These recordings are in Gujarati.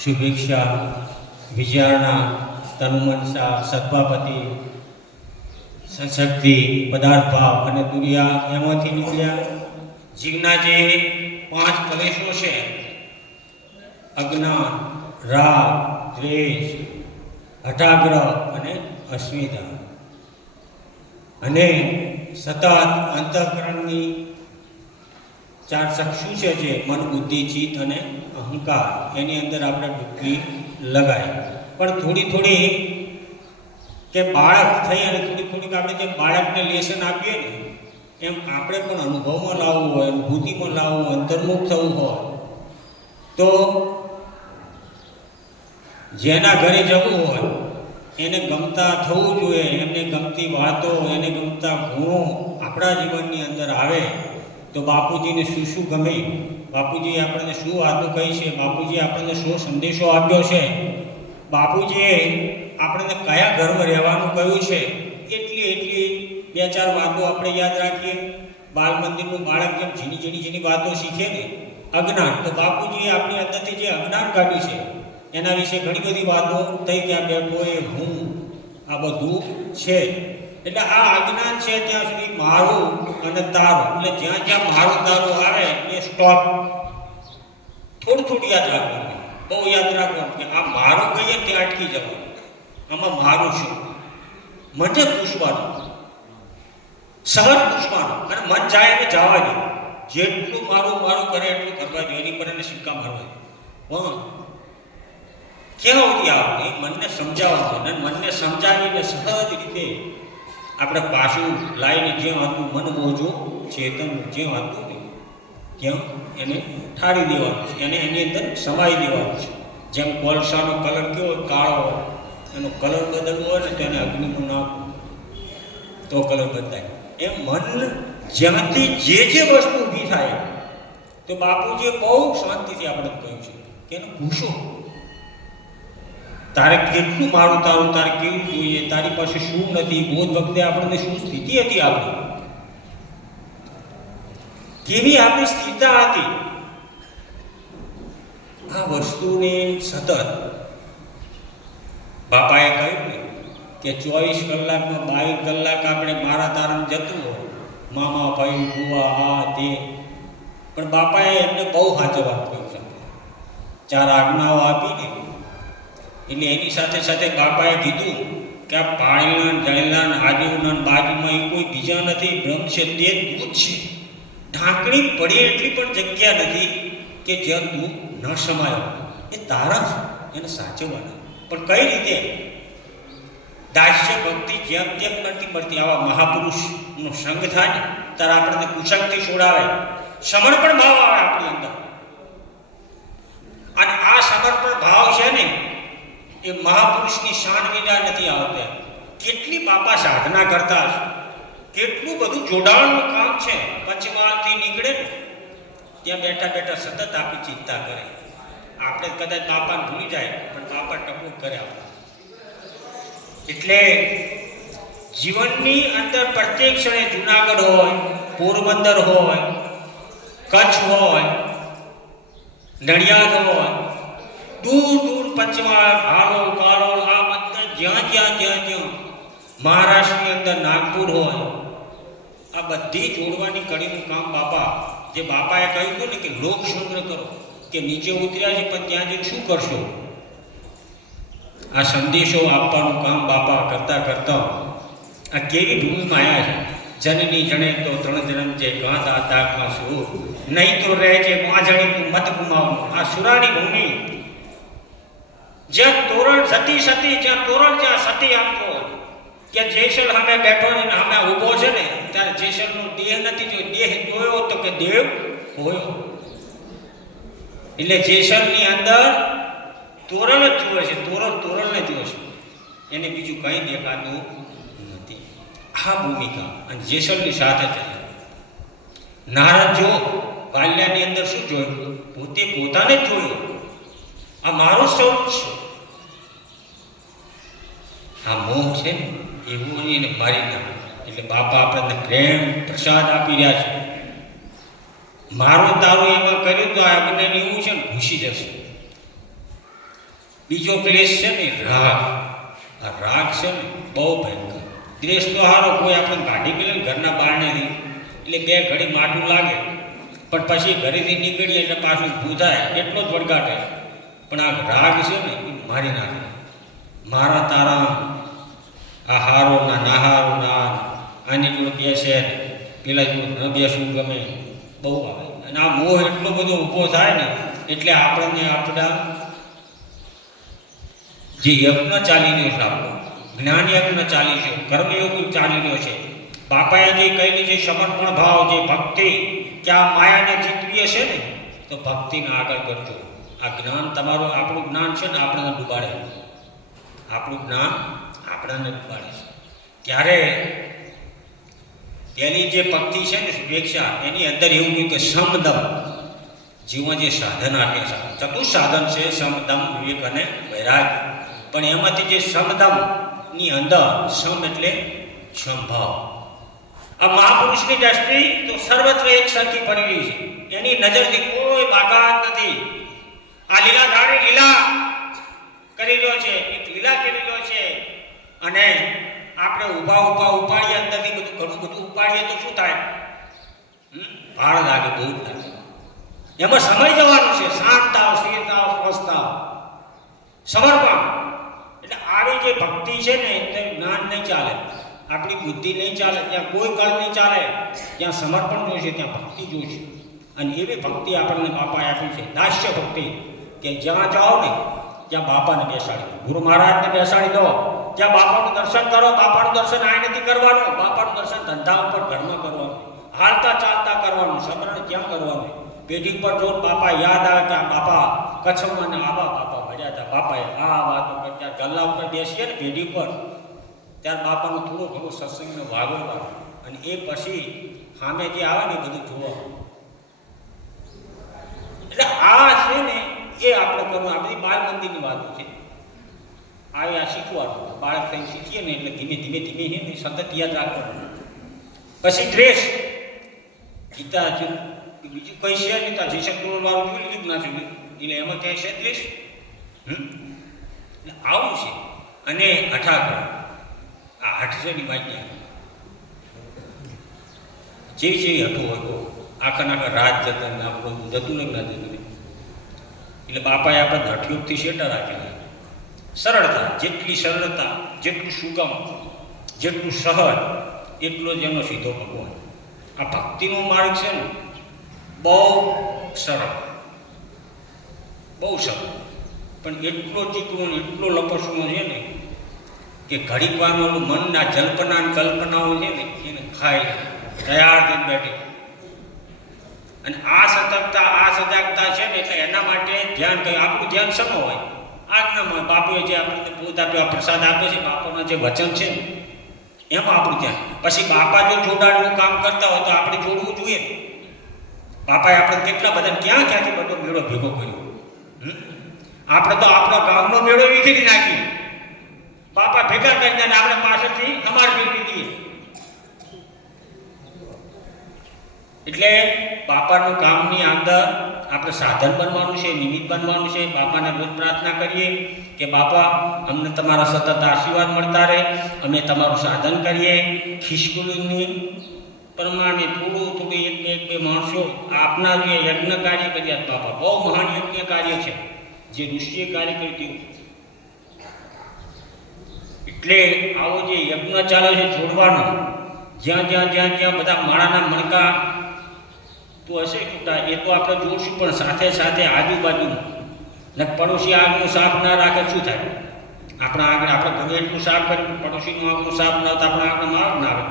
શુભેચ્છા વિચારણા તનુમનસા સદભાપતિ સશક્તિ, પદાર્થભાવ અને દુરિયા, એમાંથી નીકળ્યા જીવના જે પાંચ કલેશો છે. અજ્ઞાન રાગ, દ્વેષ હઠાગ્રહ અને અસ્મિતા અને સતત અંતઃકરણની ચાર ચક્ષુ છે જે મન, બુદ્ધિ, ચિત્ત અને અહંકાર એની અંદર આપણે ડૂબકી લગાય. પણ થોડી થોડી કે બાળક થઈ અને થોડી થોડીક આપણે જે બાળકને લેસન આપીએ ને, એમ આપણે પણ અનુભવમાં લાવવું હોય, અનુભૂતિમાં લાવવું હોય, અંતર્મુખ થવું હોય, તો જેના ઘરે જવું હોય, એને ગમતા થવું જોઈએ, એમને ગમતી વાતો, એને ગમતા ગુણો આપણા જીવનની અંદર આવે, તો બાપુજીને શું શું ગમે બાપુજીએ આપણને શું વાતો કહી છે? બાપુજીએ આપણને શું સંદેશો આપ્યો છે? બાપુજીએ આપણને કયા ઘરમાં રહેવાનું કહ્યું છે? એટલી એટલી બે ચાર વાતો આપણે યાદ રાખીએ. બાલ મંદિરનું બાળક જેમ ઝીણી ઝીણી ઝીણી વાતો શીખે ને, અજ્ઞાન. તો બાપુજીએ આપણી અંદરથી જે અજ્ઞાન કાઢ્યું છે, એના વિશે ઘણી બધી વાતો થઈ કે બેઠો એ હું, આ બધું છે. એટલે આ અજ્ઞાન છે ત્યાં સુધી મારું અને તારું. એટલે જ્યાં જ્યાં મારું તારું આવે, એ સ્ટોપ થોડું થોડું યાદ રાખવાનું. બહુ યાદ રાખવાનું કે આ મારું કહીએ તે અટકી જવાનું? આમાં મારું શું મને પૂછવાનું. સહજ પૂછવાનું. અને મન જાય એને જવા દે. જેટલું મારું મારું કરે એટલું કરવા જોઈએ એની પર એને સિક્કા મારવા જોઈએ કેવા સુધી આવે? એ મનને સમજાવવા છે અને મનને સમજાવીને સહજ રીતે આપણે પાછું લાવીને જ્યાં હતું, મન મોજું, ચેતન જ્યાં હતું ત્યાં એને ઠારી દેવાનું છે. એને એની અંદર સમાઈ દેવાનું છે. જેમ કોલસાનો કલર કેવો કાળો હોય, એનો કલર બદલવો હોય ને તેને અગ્નિનું નામ તો કલર બદલાય. એ મન જ્યાંથી જે જે વસ્તુ ઊભી થાય, તો બાપુજીએ બહુ શાંતિથી આપણે કહ્યું છે કે એને પૂછો. તારે કેટલું મારું તારું, તારે કેવું જોઈએ, તારી પાસે શું નથી? બોધ વખતે આપણને શું સ્થિતિ હતી આપણી? કેવી આપણી સ્થિરતા હતી? આ વસ્તુને સતત બાપાએ કહ્યું ને કે ચોવીસ કલાકમાં બાવીસ કલાક આપણે મારા તારણ જતું હોય. મામા, ભાઈ બુવા આ, તે. પણ બાપાએ એમને બહુ સાચવવાનું કહ્યું છે. ચાર આજ્ઞાઓ આપીને એટલે એની સાથે સાથે બાપાએ કીધું કે આ પાણીના જળેલા આજુના બાજુમાં એ કોઈ બીજા નથી બ્રહ્મ છે તે દૂધ છે. ઢાંકણી પડી એટલી પણ જગ્યા નથી કે જ્યાં તું ન સમાયો. એ તારા એને સાચવવાના. પણ કઈ રીતે? દાસ્ય ભક્તિ જેમ તેમ નથી મળતી. આવા મહાપુરુષનો સંગ થાય ને, ત્યારે આપણને કુશંગથી છોડાવે. સમર્પણ ભાવ આવે આપણી અંદર. અને આ સમર્પણ ભાવ છે ને એ મહાપુરુષની શાન વિના નથી આવતા. કેટલી બાપા સાધના કરતા કેટલું બધું જોડાણનું કામ છે. પંચમહાલથી નીકળે ત્યાં બેઠા બેઠા સતત આપી ચિંતા કરે. આપણે કદાચ બાપાને ભૂલી જાય, પણ બાપા ટપુક કરે એટલે જીવનની અંદર પ્રત્યેક ક્ષણે જુનાગઢ હોય, પોરબંદર હોય, કચ્છ હોય, નડિયાદ હોય, દૂર દૂર પંચમહાલ હાલોલ કાલોલ આ બધા જ્યાં જ્યાં જ્યાં જ્યાં મહારાષ્ટ્રની અંદર નાગપુર હોય, આ બધી જોડવાની કડીનું કામ બાપા, જે બાપાએ કહ્યું હતું ને કે લોક સંગ્રહ કરો, કે નીચે ઉતર્યા છે પણ ત્યાં જઈને શું કરશો? આ સંદેશો આપવાનું કામ બાપા કરતા કરતા આ કેવી ભૂમિમાં આવ્યા છે? જનની જણે તો ત્રણ જન્મ છે કાં દાતા કાં સુર નહીં તો રહે છે વાંજણી તું મત ગુમાવનું આ સુરાની ભૂમિ જ્યાં તોરણ સતી સતી જ્યાં તોરણ જ્યાં સતી આપવો કે જેસલ સામે બેઠો અને સામે ઊભો છે ને ત્યારે જેસલનો દેહ નથી જો દેહ જોયો તો કે દેવ હોયો. એટલે જેસલની અંદર તોરણ જ જુએ છે. તોરણ તોરણને જુએ છે. એને બીજું કંઈ દેખાતું નથી. આ ભૂમિકા અને જેસલની સાથે થઈ નારદ જો બાલ્યાની અંદર શું જોયું? પોતે પોતાને જ જોયું. આ મારું સ્વરૂપ છે આ મોહ છે ને એવું એને મારી નાખે. એટલે બાપા આપણને પ્રેમ, પ્રસાદ આપી રહ્યા છે. મારું તારું એમાં કર્યું તો આ બંને એવું છે ને ઘૂસી જશે. બીજો ક્લેશ છે ને રાગ. આ રાગ છે ને બહુ ભયંકર. દ્વેષ તો હારો, કોઈ આપણે કાઢી મેલે ને ઘરના બહારનેથી એટલે બે ઘડી માઠું લાગે. પણ પછી ઘરેથી નીકળીએ એટલે પાછું ઊભું થાય એટલો જ વળગાટે પણ આ રાગ છે ને એ મારી નાખે. મારા તારા આ હારો ના નાહારો ના આની જોડે બેસે પેલા જોડે ન બેસવું ગમે, બહુ આવે. અને આ મોહ એટલો બધો ઊભો થાય ને, એટલે આપણને આપણા જે યજ્ઞ ચાલી રહ્યો છે આપણો, જ્ઞાન યજ્ઞ ચાલી છે કર્મયોગ ચાલી રહ્યો છે. બાપાએ જે કહેલી છે, સમર્પણ ભાવ જે ભક્તિ, કે આ માયાને જીતવી હશે ને, તો ભક્તિને આગળ કરજો આ જ્ઞાન તમારું, આપણું જ્ઞાન છે ને, આપણને ડૂબાડે આપણું જ્ઞાન આપણને ડૂબાડે છે. ત્યારે તેની જે પંક્તિ છે ને શુભેચ્છા, એની અંદર એવું કહ્યું કે સમદમ જીવન જે સાધન આપે છે. ચતુ સાધન છે સમદમ, વિવેક અને વૈરાગ. પણ એમાંથી જે સમદમની અંદર, સમ એટલે સંભાવ. આ મહાપુરુષની દ્રષ્ટિ તો સર્વત્ર એક સરખી પડેલી છે. એની નજરથી કોઈ બાકાત નથી. આ લીલા ધારી લીલા કરી રહ્યો છે. એક લીલા કરી રહ્યો છે. અને આપણે ઊભા ઊભા ઉપાડીએ અંદરથી બધું, ઘણું બધું ઉપાડીએ તો શું થાય? ભાર લાગે બહુ જ લાગે. એમાં સમય જવાનો છે. શાંતતાઓ સ્વસ્થ આવ સમર્પણ. એટલે આવી જે ભક્તિ છે ને તે જ્ઞાન નહીં ચાલે. આપણી બુદ્ધિ નહીં ચાલે. ત્યાં કોઈ કળ નહીં ચાલે. ત્યાં સમર્પણ જોઈશે ત્યાં ભક્તિ જોઈશે અને એવી ભક્તિ આપણને બાપાએ આપી છે. દાસ્ય ભક્તિ. કે જ્યાં જાઓ ને, ત્યાં બાપાને બેસાડી ગુરુ મહારાજને બેસાડી દો. ત્યાં બાપાનું દર્શન કરો, બાપાનું દર્શન આ કરવાનું. બાપાનું દર્શન ધંધા ઉપર ઘરમાં કરવાનું. હાલતા ચાલતા કરવાનું. સમરણ ક્યાં કરવાનું? પેઢી પર જો બાપા યાદ આવે ત્યાં બાપા કચ્છમાં આવા બાપા ભર્યા હતા. બાપાએ આ વાતો કરતા ગલ્લા ઉપર બેસીએ ને પેઢી પર, ત્યારે બાપાનું થોડું ઘણું સત્સંગને વાગોળવા અને એ પછી સામે જે આવે ને એ બધું જોવા એટલે આ છે ને, એ આપણે કરવું બધી બાળ મંદિરની વાતો છે. આ આ શીખવાનું બાળક થઈને શીખીએ ને એટલે ધીમે ધીમે ધીમે છે સતત યાદ રાખવાનું. પછી ડ્રેસ ગીતા બીજું કઈ છે? નહીં તો જય મારું જોઈ લીધું ના જોયું? એટલે એમાં ક્યાંય છે દ્વેષ? એટલે આવું છે. અને અઠાગર આ હઠ છે ની માન્ય જેવી જેવી હતું આખા નાખા રાત જતા આપણું જતું ને જતું એટલે બાપાએ આપણે હઠયોગથી શેટા રાખેલા સરળતા, જેટલી સરળતા, જેટલું સુગમ, જેટલું સહજ, એટલો જ એનો સીધો ભગવાન આ ભક્તિનો માર્ગ છે ને, બહુ સરળ. બહુ સરળ. પણ એટલો ચીકણો એટલો લપસણો છે ને, કે ઘડીક વારનું મનના જલ્પના કલ્પનાઓ છે ને, એને ખાય તૈયાર થઈને બેઠી. અને આ સતર્કતા, આ સજાગતા છે ને, એટલે એના માટે ધ્યાન, આપણું ધ્યાન શેનો હોય? આજ્ઞામાં બાપુએ જે આપણને પોત આપ્યો પ્રસાદ આપ્યો છે, બાપુના જે વચન છે, એમાં આપણું ધ્યાન પછી બાપા જો જોડાણનું કામ કરતા હોય તો આપણે જોડવું જોઈએ. બાપાએ આપણે કેટલા બધા ક્યાં ક્યાંથી બધો મેળો ભેગો કર્યો? આપણે તો આપણો ગામનો મેળો વિખેરી નાખ્યો બાપા ભેગા કરીને આપણે પાસેથી અમાર મેળવી દઈએ એટલે બાપાનું કામની અંદર આપણે સાધન બનવાનું છે નિમિત્ત બનવાનું છે, બાપાને રોજ પ્રાર્થના કરીએ કે બાપા, અમને તમારા સતત આશીર્વાદ મળતા રહે, અમે તમારું સાધન કરીએ. ખિસકુલની પ્રમાણે થોડું થોડું એક બે એક બે માણસો આપના જે યજ્ઞ કાર્ય કર્યા બાપા, બહુ મહાન યજ્ઞ કાર્ય છે. જે ઋષિએ કાર્ય કર્યું હતું એટલે આવો જે યજ્ઞ ચાલે છે, જોડવાનો, જ્યાં જ્યાં જ્યાં જ્યાં બધા માળાના મણકા તો હશે છૂટા એ તો આપણે જોઈશું પણ સાથે સાથે આજુબાજુ ને પડોશી આગનું સાફ ના રાખે શું થાય? આપણા આગળ આપણે ગમે એટલું સાફ કર્યું પડોશીનું આગનું સાફ ના તો આપણા આગળમાં આગ ના આવે.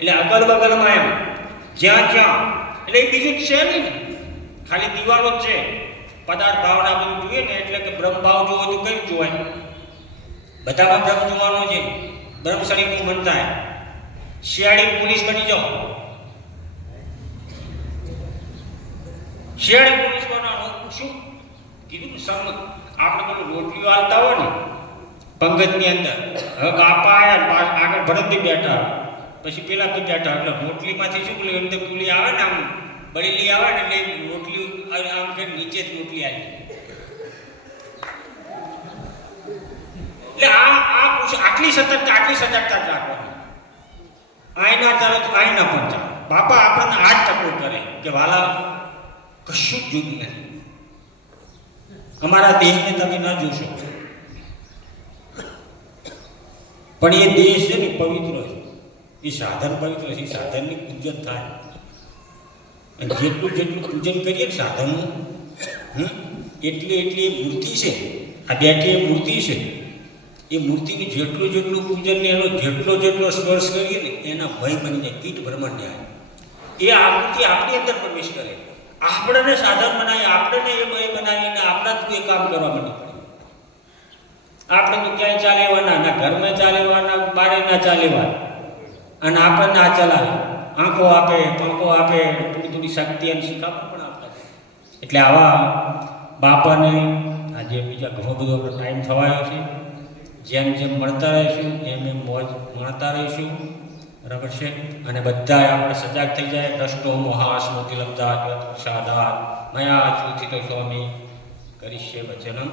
એટલે અગલ બગલમાં એમ, જ્યાં જ્યાં. એટલે એ બીજું છે નહીં ખાલી દિવાલો જ છે. પદાર્થ ભાવના બધું જોઈએ ને, એટલે કે બ્રહ્મ ભાવ જોવો તો કયું જોવાય? બધામાં બ્રહ્મ જોવાનો છે. બ્રહ્મ શરીરનું મન થાય. શિયાળી પોલીસ બની જાઓ. શિયાળી પોલીસ બનવાનું શું કીધું સમ આપણે પેલું રોટલીઓ હાલતા હોય ને, પંગતની અંદર બાપા આવ્યા આગળ ભરતથી બેઠા. પછી પેલા તો બેઠા, એટલે રોટલીમાંથી શું પેલી અંદર પુલી આવે ને આમ બળેલી આવે ને એટલે રોટલી આમ કે નીચે જ રોટલી આવી એટલે આ આ આટલી સતર્કતા આટલી સતર્કતા રાખવાની. આઈના ચાલે તો આઈના પણ ચાલે. બાપા આપણને આ જ ટકોર કરે કે વાલા કશું જ નથી. અમારા દેહને તમે ન જોશો પણ એ દેશ છે ને પવિત્ર છે. એ સાધન પવિત્ર છે. એ સાધનની પૂજન થાય. અને જેટલું જેટલું પૂજન કરીએ ને સાધનનું, હમ, એટલી એટલી એ મૂર્તિ છે. આ બેઠી એ મૂર્તિ છે. એ મૂર્તિને જેટલું જેટલું પૂજન ને એનો જેટલો જેટલો સ્પર્શ કરીએ ને, એના ભય બની જાય કીટ ભ્રમણ આવે. એ આકૃતિ આપણી અંદર પ્રવેશ કરે. આપણને સાધન બનાવી આપણને એ ભય બનાવીને જ એ કામ કરવા માંડી પડે. આપણે તો ક્યાંય ચાલેવાના, ના ઘરમાં ચાલેવાના, બારે ના ચાલેવા અને આપણને આ ચલાવે. આંખો આપે, પાંખો આપે થોડી થોડી શક્તિ અને શીખાવવા પણ આપતા એટલે આવા બાપાને આજે બીજા ઘણો બધો ટાઈમ થવાયો છે. જેમ જેમ મળતા રહીશું, એમ એમ મોજ મળતા રહીશું. બરાબર છે અને બધા આપણે સજાગ થઈ જાય. દ્રષ્ટો મોહાસ મોતી લબ્ધા સાદા મયા ચૂથી તો સ્વામી. કરીશે વચનમ.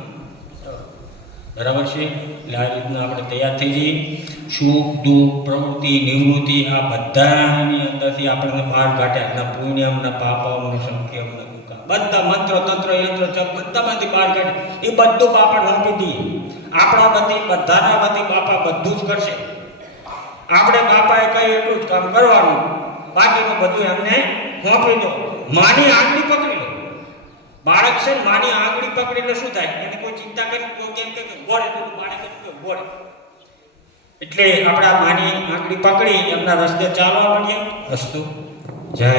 બરાબર છે એટલે આ રીતના આપણે તૈયાર થઈ જઈએ. સુખ, દુઃખ, પ્રવૃત્તિ, નિવૃત્તિ આ બધાની અંદરથી આપણને બહાર કાઢ્યા ના પુણ્યમના પાપમના સંખ્યમના દુઃખ બધા મંત્ર, તંત્ર, યંત્ર, જપ બધામાંથી બહાર કાઢે એ બધું બાપા નંપી દઈએ. આપણા બધી બધાના બધી બાપા બધું જ કરશે. આપણે બાપાએ કહ્યું એટલું જ કામ કરવાનું. બાકીનું બધું એમને સોંપી દો. માની આંગળી પકડી લો. બાળક છે માની આંગળી પકડીને શું થાય? એને કોઈ ચિંતા કરી તો કેમ કે ગોળે પેલું બાળક કે ગોળે એટલે આપણા માની આંગળી પકડી એમના રસ્તે ચાલવા મળીએ રસ્તો જય